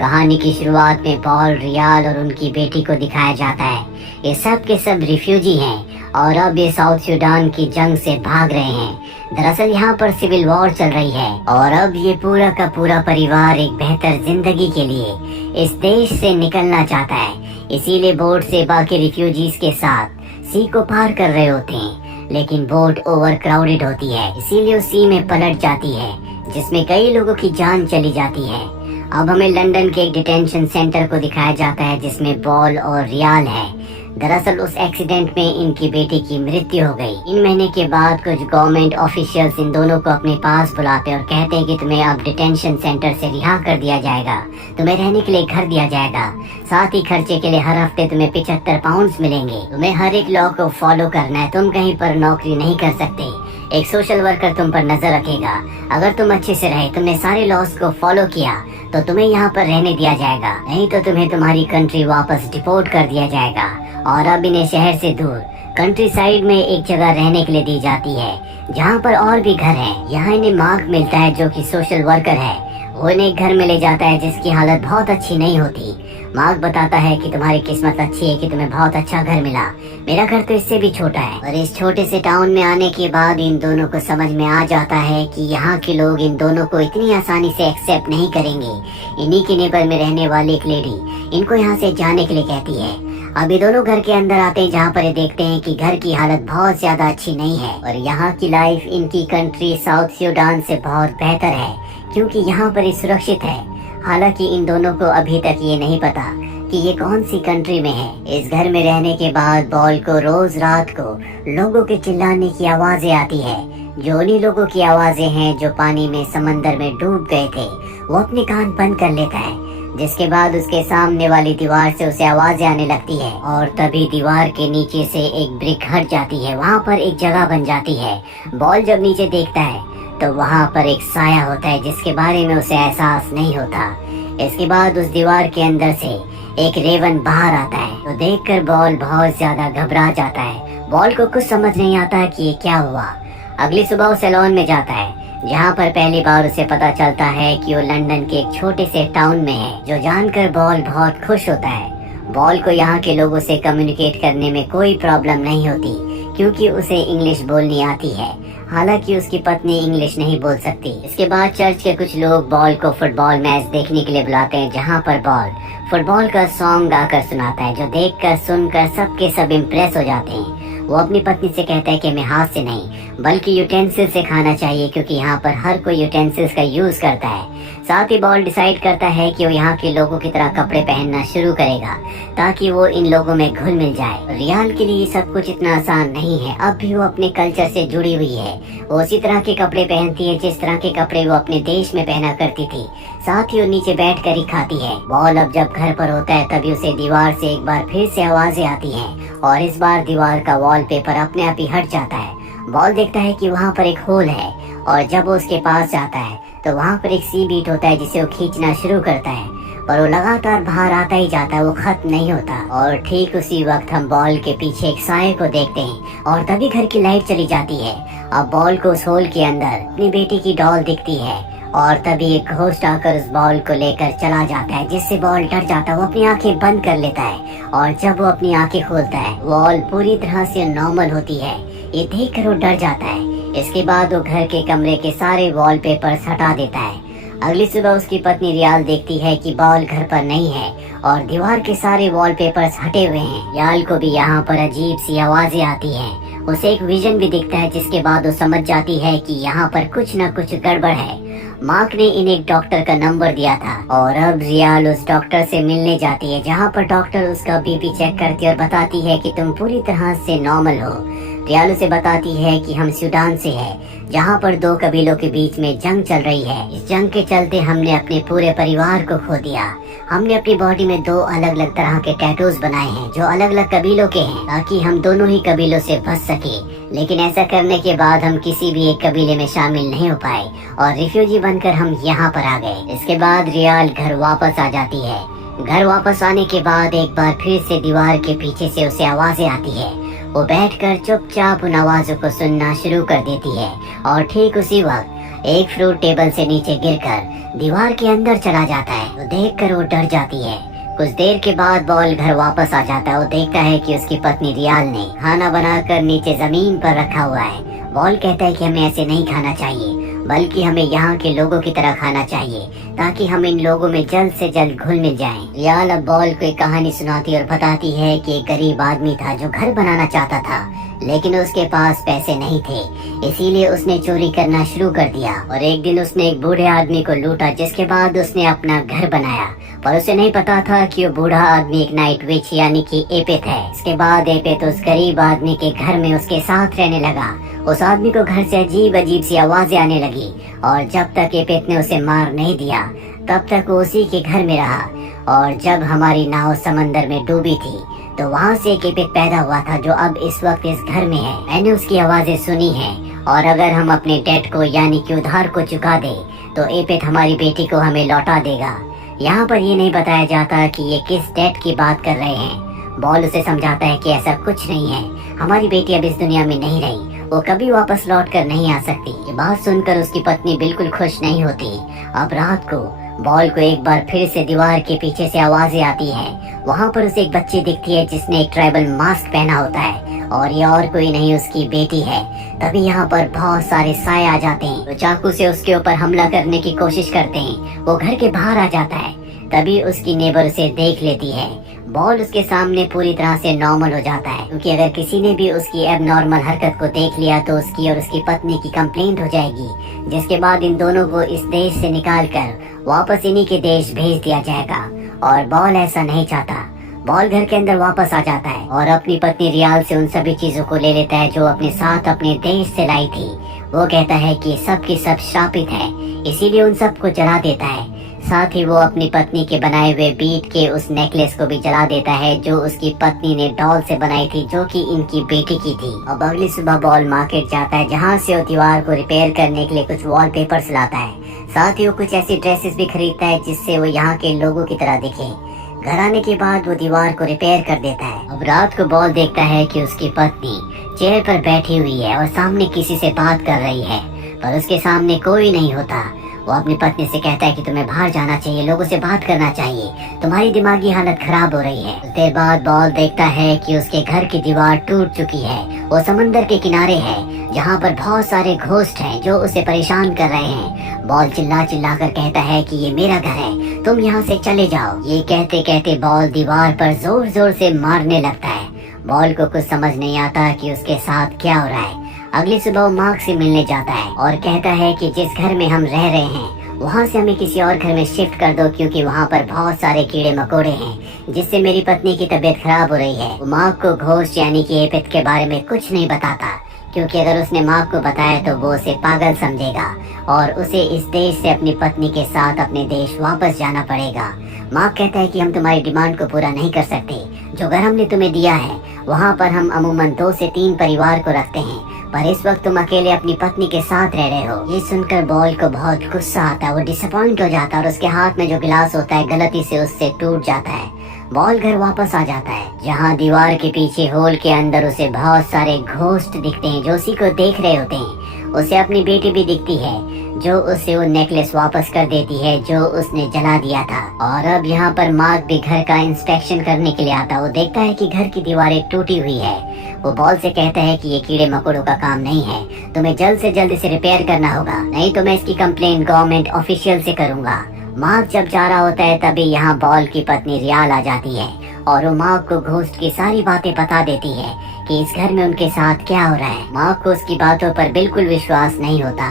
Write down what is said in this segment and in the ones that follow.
कहानी की शुरुआत में पॉल, रियाल और उनकी बेटी को दिखाया जाता है। ये सब के सब रिफ्यूजी हैं और अब ये साउथ सूडान की जंग से भाग रहे हैं। दरअसल यहाँ पर सिविल वॉर चल रही है और अब ये पूरा का पूरा परिवार एक बेहतर जिंदगी के लिए इस देश से निकलना चाहता है। इसीलिए बोट से बाकी रिफ्यूजीज के साथ सी को पार कर रहे होते हैं, लेकिन बोट ओवर क्राउडेड होती है, इसीलिए वो सी में पलट जाती है, जिसमें कई लोगों की जान चली जाती है। अब हमें लंदन के एक डिटेंशन सेंटर को दिखाया जाता है जिसमें बॉल और रियाल है। दरअसल उस एक्सीडेंट में इनकी बेटी की मृत्यु हो गई। 3 महीने के बाद कुछ गवर्नमेंट ऑफिशियल्स इन दोनों को अपने पास बुलाते और कहते हैं कि तुम्हें अब डिटेंशन सेंटर से रिहा कर दिया जाएगा, तुम्हें रहने के लिए घर दिया जाएगा, साथ ही खर्चे के लिए हर हफ्ते तुम्हें 75 पाउंड्स मिलेंगे, तुम्हें हर एक लॉ को फॉलो करना है, तुम कहीं पर नौकरी नहीं कर सकते, एक सोशल वर्कर तुम पर नजर रखेगा, अगर तुम अच्छे से रहे, तुमने सारे लॉस को फॉलो किया तो तुम्हें यहाँ पर रहने दिया जाएगा, नहीं तो तुम्हें तुम्हारी कंट्री वापस डिपोर्ट कर दिया जाएगा। और अब इन्हें शहर से दूर कंट्री साइड में एक जगह रहने के लिए दी जाती है जहाँ पर और भी घर हैं। यहाँ इन्हें मार्क मिलता है जो कि सोशल वर्कर है, वो इन्हें एक घर में ले जाता है जिसकी हालत बहुत अच्छी नहीं होती। मार्क बताता है कि तुम्हारी किस्मत अच्छी है कि तुम्हें बहुत अच्छा घर मिला, मेरा घर तो इससे भी छोटा है। और इस छोटे से टाउन में आने के बाद इन दोनों को समझ में आ जाता है कि यहाँ के लोग इन दोनों को इतनी आसानी से एक्सेप्ट नहीं करेंगे। इन्हीं के नेबर में रहने वाली एक लेडी इनको यहाँ से जाने के लिए कहती है। अब ये दोनों घर के अंदर आते हैं जहाँ पर ये देखते हैं कि घर की हालत बहुत ज्यादा अच्छी नहीं है और यहाँ की लाइफ इनकी कंट्री साउथ सूडान से बहुत बेहतर है क्योंकि यहाँ पर ये सुरक्षित है। हालांकि इन दोनों को अभी तक ये नहीं पता कि ये कौन सी कंट्री में है। इस घर में रहने के बाद बॉल को रोज रात को लोगों के चिल्लाने की आवाजें आती है, जो उन्हीं लोगों की आवाजें हैं जो पानी में समंदर में डूब गए थे। वो अपने कान बंद कर लेता है, जिसके बाद उसके सामने वाली दीवार से उसे आवाजें आने लगती है और तभी दीवार के नीचे से एक ब्रिक हट जाती है, वहाँ पर एक जगह बन जाती है। बॉल जब नीचे देखता है तो वहाँ पर एक साया होता है जिसके बारे में उसे एहसास नहीं होता। इसके बाद उस दीवार के अंदर से एक रेवन बाहर आता है, तो देखकर बॉल बहुत ज्यादा घबरा जाता है। बॉल को कुछ समझ नहीं आता कि ये क्या हुआ। अगली सुबह वो सैलून में जाता है जहाँ पर पहली बार उसे पता चलता है कि वो लंदन के एक छोटे से टाउन में है, जो जानकर बॉल बहुत खुश होता है। बॉल को यहाँ के लोगों से कम्युनिकेट करने में कोई प्रॉब्लम नहीं होती क्योंकि उसे इंग्लिश बोलनी आती है, हालांकि उसकी पत्नी इंग्लिश नहीं बोल सकती। इसके बाद चर्च के कुछ लोग बॉल को फुटबॉल मैच देखने के लिए बुलाते हैं जहाँ पर बॉल फुटबॉल का सॉन्ग गाकर सुनाता है, जो देखकर सुनकर सबके सब इम्प्रेस हो जाते हैं। वो अपनी पत्नी से कहता है कि हमें हाथ से नहीं बल्कि यूटेंसिल से खाना चाहिए क्योंकि यहाँ पर हर कोई यूटेंसिल्स का यूज करता है। साथ ही बॉल डिसाइड करता है कि वो यहाँ के लोगों की तरह कपड़े पहनना शुरू करेगा ताकि वो इन लोगों में घुल मिल जाए। रियाल के लिए सब कुछ इतना आसान नहीं है, अब भी वो अपने कल्चर से जुड़ी हुई है। वो उसी तरह के कपड़े पहनती है जिस तरह के कपड़े वो अपने देश में पहना करती थी, साथ ही वो नीचे बैठ कर ही खाती है। बॉल अब जब घर पर होता है तभी उसे दीवार से एक बार फिर से आवाजें आती हैं और इस बार दीवार का वॉलपेपर अपने आप ही हट जाता है। बॉल देखता है कि वहाँ पर एक होल है और जब वो उसके पास जाता है तो वहाँ पर एक सी बीट होता है जिसे वो खींचना शुरू करता है, पर वो लगातार बाहर आता ही जाता है, वो खत्म नहीं होता। और ठीक उसी वक्त हम बॉल के पीछे एक साये को देखते हैं और तभी घर की लाइट चली जाती है। अब बॉल को उस होल के अंदर अपनी बेटी की डॉल दिखती है और तभी एक घोस्ट आकर उस बॉल को लेकर चला जाता है, जिससे बॉल डर जाता है। वो अपनी आंखें बंद कर लेता है और जब वो अपनी आंखें खोलता है बॉल पूरी तरह से नॉर्मल होती है। ये देखकर वो डर जाता है। इसके बाद वो घर के कमरे के सारे वॉलपेपर्स हटा देता है। अगली सुबह उसकी पत्नी रियाल देखती है कि बॉल घर पर नहीं है और दीवार के सारे वॉलपेपर्स हटे हुए हैं। रियाल को भी यहाँ पर अजीब सी आवाजें आती हैं। उसे एक विजन भी दिखता है जिसके बाद वो समझ जाती है कि यहाँ पर कुछ न कुछ गड़बड़ है। मार्क ने इन्हें एक डॉक्टर का नंबर दिया था और अब रियाल उस डॉक्टर से मिलने जाती है जहाँ पर डॉक्टर उसका बीपी चेक करती है और बताती है कि तुम पूरी तरह से नॉर्मल हो। रियाल उसे बताती है कि हम सूडान से है जहाँ पर 2 कबीलों के बीच में जंग चल रही है। इस जंग के चलते हमने अपने पूरे परिवार को खो दिया। हमने अपनी बॉडी में 2 अलग अलग तरह के टैटूज बनाए हैं जो अलग अलग कबीलों के हैं ताकि हम दोनों ही कबीलों से बच सके, लेकिन ऐसा करने के बाद हम किसी भी एक कबीले में शामिल नहीं हो पाए और रिफ्यूजी बनकर हम यहाँ पर आ गए। इसके बाद रियाल घर वापस आ जाती है। घर वापस आने के बाद एक बार फिर से दीवार के पीछे से उसे आवाजें आती है। वो बैठकर चुपचाप उन आवाजों को सुनना शुरू कर देती है और ठीक उसी वक्त एक फ्रूट टेबल से नीचे गिरकर दीवार के अंदर चला जाता है। तो देखकर वो डर जाती है। कुछ देर के बाद बॉल घर वापस आ जाता है। वो देखता है कि उसकी पत्नी रियाल ने खाना बनाकर नीचे जमीन पर रखा हुआ है। बॉल कहता है कि हमें ऐसे नहीं खाना चाहिए, बल्कि हमें यहाँ के लोगों की तरह खाना चाहिए, ताकि हम इन लोगों में जल्द से जल्द घुल मिल जाएं। रियाल अब बॉल को एक कहानी सुनाती और बताती है कि एक गरीब आदमी था जो घर बनाना चाहता था, लेकिन उसके पास पैसे नहीं थे, इसीलिए उसने चोरी करना शुरू कर दिया। और एक दिन उसने एक बूढ़े आदमी को लूटा, जिसके बाद उसने अपना घर बनाया। पर उसे नहीं पता था कि वो बूढ़ा आदमी एक नाइट विच यानी कि एपिथ है। इसके बाद एपिथ उस गरीब आदमी के घर में उसके साथ रहने लगा। उस आदमी को घर से अजीब अजीब सी आवाजें आने लगी, और जब तक एपिथ ने उसे मार नहीं दिया तब तक वो उसी के घर में रहा। और जब हमारी नाव समंदर में डूबी थी तो वहाँ से एक एपिथ पैदा हुआ था, जो अब इस वक्त इस घर में है। मैंने उसकी आवाजें सुनी हैं, और अगर हम अपने डेट को यानी कि उधार को चुका दे तो एपिथ हमारी बेटी को हमें लौटा देगा। यहाँ पर ये नहीं बताया जाता कि ये किस डेट की बात कर रहे हैं। बॉल उसे समझाता है कि ऐसा कुछ नहीं है, हमारी बेटी अब इस दुनिया में नहीं रही, वो कभी वापस लौट कर नहीं आ सकती। ये बात सुनकर उसकी पत्नी बिल्कुल खुश नहीं होती। अब रात को बॉल को एक बार फिर से दीवार के पीछे से आवाजें आती हैं। वहाँ पर उसे एक बच्ची दिखती है जिसने एक ट्राइबल मास्क पहना होता है, और ये और कोई नहीं उसकी बेटी है। तभी यहाँ पर बहुत सारे साए आ जाते हैं, तो चाकू से उसके ऊपर हमला करने की कोशिश करते हैं। वो घर के बाहर आ जाता है। तभी उसकी नेबर उसे देख लेती है। बॉल उसके सामने पूरी तरह से नॉर्मल हो जाता है, क्योंकि अगर किसी ने भी उसकी एबनॉर्मल हरकत को देख लिया तो उसकी और उसकी पत्नी की कंप्लेंट हो जाएगी, जिसके बाद इन दोनों को इस देश से निकालकर वापस इन्हीं के देश भेज दिया जाएगा। और बॉल ऐसा नहीं चाहता। बॉल घर के अंदर वापस आ जाता है और अपनी पत्नी रियाल से उन सभी चीजों को ले लेता है जो अपने साथ अपने देश से लाई थी। वो कहता है कि सब की सब श्रापित है, इसीलिए उन सब को जला देता है। साथ ही वो अपनी पत्नी के बनाए हुए बीट के उस नेकलेस को भी जला देता है, जो उसकी पत्नी ने डॉल से बनाई थी, जो कि इनकी बेटी की थी। अब अगली सुबह बॉल मार्केट जाता है, जहाँ से वो दीवार को रिपेयर करने के लिए कुछ वॉलपेपर्स लाता है। साथ ही वो कुछ ऐसी ड्रेसेस भी खरीदता है जिससे वो यहाँ के लोगों की तरह दिखे। घर आने के बाद वो दीवार को रिपेयर कर देता है। अब रात को बॉल देखता है कि उसकी पत्नी चेयर पर बैठी हुई है और सामने किसी से बात कर रही है, पर उसके सामने कोई नहीं होता। वो अपनी पत्नी से कहता है कि तुम्हें बाहर जाना चाहिए, लोगों से बात करना चाहिए, तुम्हारी दिमागी हालत खराब हो रही है। कुछ देर बाद बॉल देखता है कि उसके घर की दीवार टूट चुकी है। वो समंदर के किनारे है, जहाँ पर बहुत सारे घोस्ट हैं जो उसे परेशान कर रहे हैं। बॉल चिल्ला चिल्ला कर कहता है कि ये मेरा घर है, तुम यहाँ से चले जाओ। ये कहते कहते बॉल दीवार पर जोर जोर से मारने लगता है। बॉल को कुछ समझ नहीं आता कि उसके साथ क्या हो रहा है। अगली सुबह वो मार्क से मिलने जाता है और कहता है कि जिस घर में हम रह रहे हैं वहाँ से हमें किसी और घर में शिफ्ट कर दो, क्योंकि वहाँ पर बहुत सारे कीड़े मकोड़े हैं, जिससे मेरी पत्नी की तबीयत खराब हो रही है। वो मार्क को घोस्ट यानी कि एपिथ के बारे में कुछ नहीं बताता, क्योंकि अगर उसने मार्क को बताया तो वो उसे पागल समझेगा और उसे इस देश से अपनी पत्नी के साथ अपने देश वापस जाना पड़ेगा। मार्क कहता है कि हम तुम्हारी डिमांड को पूरा नहीं कर सकते। जो घर हमने तुम्हें दिया है वहाँ पर हम अमूमन 2 से 3 परिवार को रखते हैं, पर इस वक्त तुम अकेले अपनी पत्नी के साथ रह रहे हो। ये सुनकर बॉल को बहुत गुस्सा आता है। वो डिसअपॉइंट हो जाता है और उसके हाथ में जो गिलास होता है गलती से उससे टूट जाता है। बॉल घर वापस आ जाता है, जहाँ दीवार के पीछे होल के अंदर उसे बहुत सारे घोस्ट दिखते हैं जो उसी को देख रहे होते हैं। उसे अपनी बेटी भी दिखती है, जो उसे वो नेकलेस वापस कर देती है जो उसने जला दिया था। और अब यहाँ पर मार्क भी घर का इंस्पेक्शन करने के लिए आता है। वो देखता है कि घर की दीवारें टूटी हुई है। वो बॉल से कहता है कि ये कीड़े मकोड़ों का काम नहीं है, तुम्हें जल्द से जल्द इसे रिपेयर करना होगा, नहीं तो मैं इसकी कंप्लेंट गवर्नमेंट ऑफिशियल से करूंगा। मार्क जब जा रहा होता है तभी यहाँ बॉल की पत्नी रियाल आ जाती है और वो मार्क को घोस्ट की सारी बातें बता देती है कि इस घर में उनके साथ क्या हो रहा है। मार्क को उसकी बातों पर बिल्कुल विश्वास नहीं होता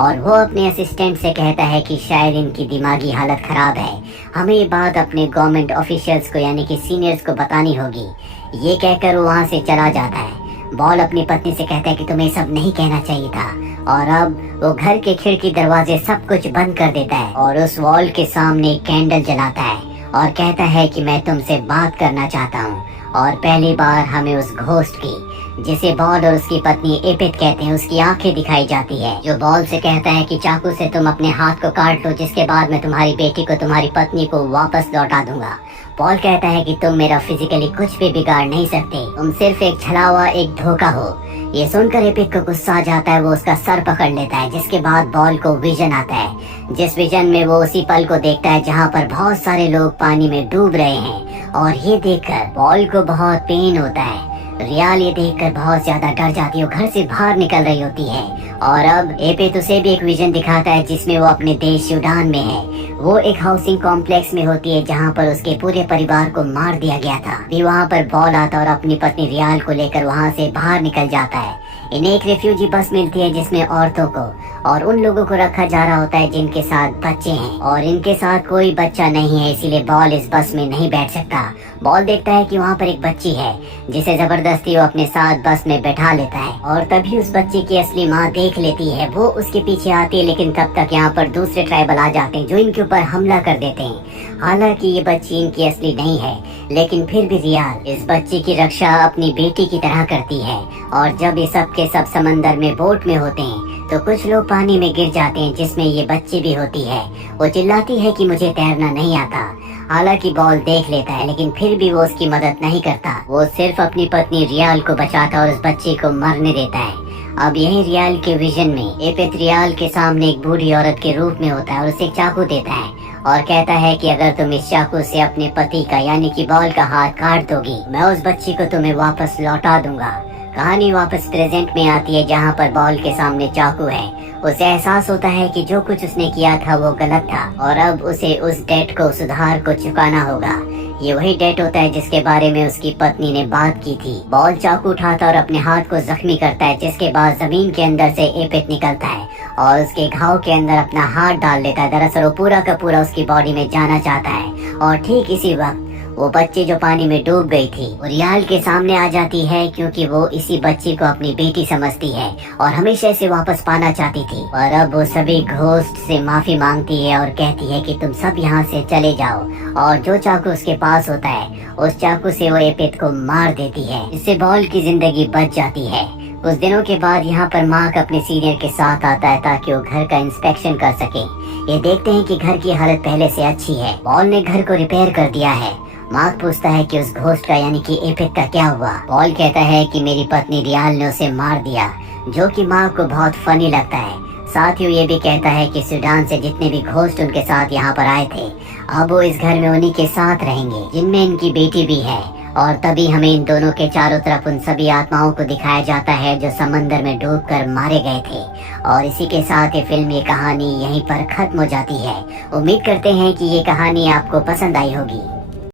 और वो अपने असिस्टेंट से कहता है कि शायद इनकी दिमागी हालत खराब है, हमें ये बात अपने गवर्नमेंट ऑफिशियल्स को यानी कि सीनियर्स को बतानी होगी। ये कहकर वो वहाँ से चला जाता है। बॉल अपनी पत्नी से कहता है कि तुम्हें सब नहीं कहना चाहिए था, और अब वो घर के खिड़की दरवाजे सब कुछ बंद कर देता है और उस वॉल के सामने कैंडल जलाता है और कहता है कि मैं तुमसे बात करना चाहता हूँ। और पहली बार हमें उस घोस्ट की, जिसे बॉल और उसकी पत्नी एपिथ कहते हैं, उसकी आंखें दिखाई जाती है, जो बॉल से कहता है कि चाकू से तुम अपने हाथ को काट लो, जिसके बाद मैं तुम्हारी बेटी को, तुम्हारी पत्नी को वापस लौटा दूंगा। बॉल कहता है कि तुम मेरा फिजिकली कुछ भी बिगाड़ नहीं सकते, तुम सिर्फ एक छला हुआ एक धोखा हो। ये सुनकर एपिथ को गुस्सा आ जाता है, वो उसका सर पकड़ लेता है, जिसके बाद बॉल को विजन आता है, जिस विजन में वो उसी पल को देखता है जहाँ पर बहुत सारे लोग पानी में डूब रहे हैं। और ये देखकर बॉल को बहुत पेन होता है। रियाल ये देखकर बहुत ज्यादा डर जाती है, वो घर से बाहर निकल रही होती है। और अब एपिथ उसे भी एक विजन दिखाता है जिसमें वो अपने देश सूडान में है। वो एक हाउसिंग कॉम्प्लेक्स में होती है जहाँ पर उसके पूरे परिवार को मार दिया गया था। भी वहाँ पर बॉल आता और अपनी पत्नी रियाल को लेकर वहाँ से बाहर निकल जाता है। इन्हें एक रिफ्यूजी बस मिलती है जिसमें औरतों को और उन लोगों को रखा जा रहा होता है जिनके साथ बच्चे हैं, और इनके साथ कोई बच्चा नहीं है, इसीलिए बॉल इस बस में नहीं बैठ सकता। बॉल देखता है कि वहाँ पर एक बच्ची है जिसे जबरदस्ती वो अपने साथ बस में बैठा लेता है, और तभी उस बच्चे की असली माँ देख लेती है। वो उसके पीछे आती है, लेकिन तब तक यहाँ पर दूसरे ट्राइबल आ जाते हैं जो इनके ऊपर हमला कर देते हैं। हालांकि ये बच्ची इनकी असली नहीं है, लेकिन फिर भी रियाल इस बच्ची की रक्षा अपनी बेटी की तरह करती है। और जब ये सब के सब समंदर में बोट में होते हैं तो कुछ लोग पानी में गिर जाते हैं, जिसमें ये बच्ची भी होती है। वो चिल्लाती है कि मुझे तैरना नहीं आता। हालांकि बॉल देख लेता है, लेकिन फिर भी वो उसकी मदद नहीं करता। वो सिर्फ अपनी पत्नी रियाल को बचाता और उस बच्ची को मरने देता है। अब यही रियाल के विजन में एपिथ रियाल के सामने एक बूढ़ी औरत के रूप में होता है और उसे एक चाकू देता है और कहता है कि अगर तुम इस चाकू से अपने पति का यानी कि बॉल का हाथ काट दोगी, मैं उस बच्ची को तुम्हें वापस लौटा दूंगा। कहानी वापस प्रेजेंट में आती है जहाँ पर बॉल के सामने चाकू है। उसे एहसास होता है कि जो कुछ उसने किया था वो गलत था और अब उसे उस डेट को, सुधार को चुकाना होगा। ये वही डेट होता है जिसके बारे में उसकी पत्नी ने बात की थी। बॉल चाकू उठाता और अपने हाथ को जख्मी करता है, जिसके बाद जमीन के अंदर से एपिथ निकलता है और उसके घाव के अंदर अपना हाथ डाल लेता है। दरअसल वो पूरा का पूरा उसकी बॉडी में जाना चाहता है और ठीक इसी वक्त वो बच्ची जो पानी में डूब गई थी वो रियाल के सामने आ जाती है, क्योंकि वो इसी बच्ची को अपनी बेटी समझती है और हमेशा इसे वापस पाना चाहती थी। और अब वो सभी घोस्ट से माफी मांगती है और कहती है कि तुम सब यहाँ से चले जाओ, और जो चाकू उसके पास होता है उस चाकू से वो एपिथ को मार देती है। इससे बॉल की जिंदगी बच जाती है। कुछ दिनों के बाद यहाँ पर मार्क अपने सीनियर के साथ आता है ताकि वो घर का इंस्पेक्शन कर सके। ये देखते हैं कि घर की हालत पहले से अच्छी है। बॉल ने घर को रिपेयर कर दिया है। मार्क पूछता है कि उस घोस्ट का यानी कि एपिथ का क्या हुआ। बॉल कहता है कि मेरी पत्नी रियाल ने उसे मार दिया, जो कि मार्क को बहुत फनी लगता है। साथ ही ये भी कहता है कि सूडान से जितने भी घोस्ट उनके साथ यहाँ पर आए थे अब वो इस घर में उन्हीं के साथ रहेंगे, जिनमें इनकी बेटी भी है। और तभी हमें इन दोनों के चारों तरफ उन सभी आत्माओं को दिखाया जाता है जो समंदर में डूबकर मारे गए थे। और इसी के साथ ये फिल्म, ये कहानी यहीं पर खत्म हो जाती है। उम्मीद करते हैं कि ये कहानी आपको पसंद आई होगी।